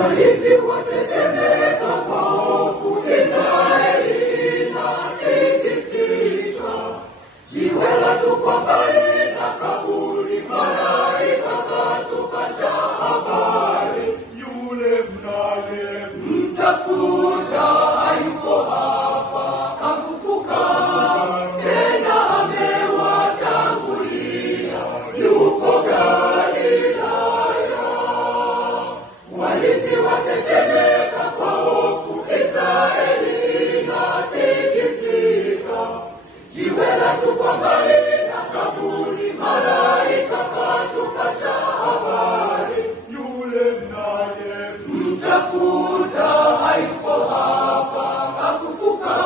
Walinzi watetemeka kwa hofu, Israeli inatikisika. Jiwe latupwa mbali na kaburi, malaika katupasha habari. Yule mnayemtafuta hayuko hapa, kafufuka tena, amewatangulia, yuko Galilaya. Walinzi watetemeka kwa hofu, Israeli inatikisika. Jiwe latupwa mbali na kaburi, malaika katupasha habari. Yule mnayemtafuta hayuko hapa, kafufuka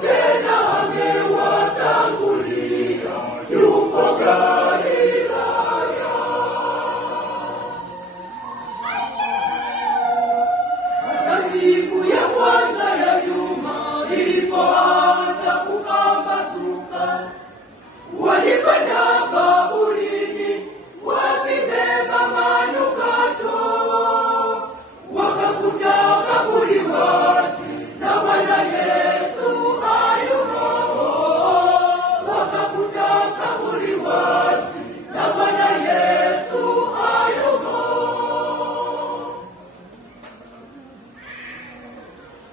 tena, amewatangulia, yuko Galilaya. Hata siku ya kwanza ya juma ilipoanza kupambazuka, walikwenda kaburini wakibeba manukato, wakakuta kaburi wazi na Bwana Yesu hayumo. Wakakuta kaburi wazi na Bwana Yesu hayumo.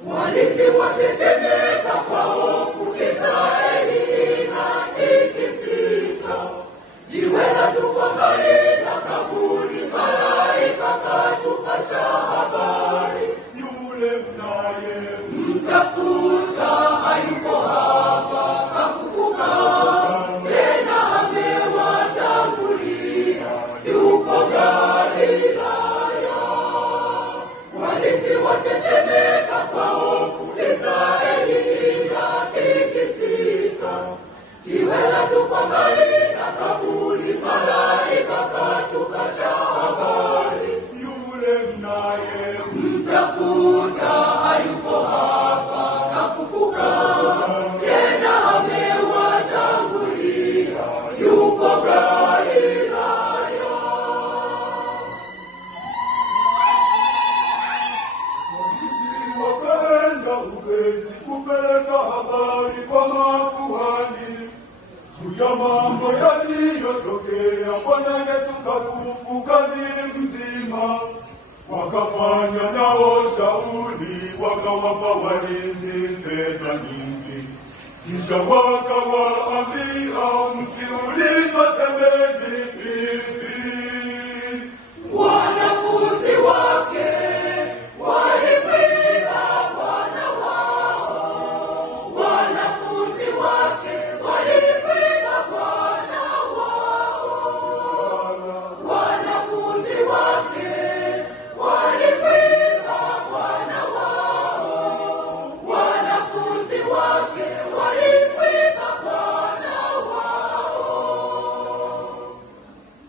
Walinzi watetemeka kwa hofu, Israeli inatikisika. Jiwe latupwa mbali na kaburi, malaika katupasha habari. Yule mnayemtafuta hayuko hapa, kafufuka tena, amewatangulia, yuko Galilaya. Walinzi watetemeka kwa hofu, Israeli inatikisika. Jiwe latupwa mbali na kaburi, malaika katupasha habari. Yule mnayemtafuta hayuko hapa, kafufuka tena, amewatangulia, yuko Galilaya. wakaenda upesi kupeleka habari kwa makuhani juu ya mambo yaliyotokea. Bwana Yesu kafufuka, ni mzima. Wakafanya nao shauri, wakawapa walinzi fedha nyingi. Kisha wakawaambia, mkiulizwa semeni hivi: wanafunzi wake walimwiba Bwana wao. Wanafunzi wake walimwiba Bwana wao. Wanafunzi wake walimwiba Bwana wao. Wanafunzi wake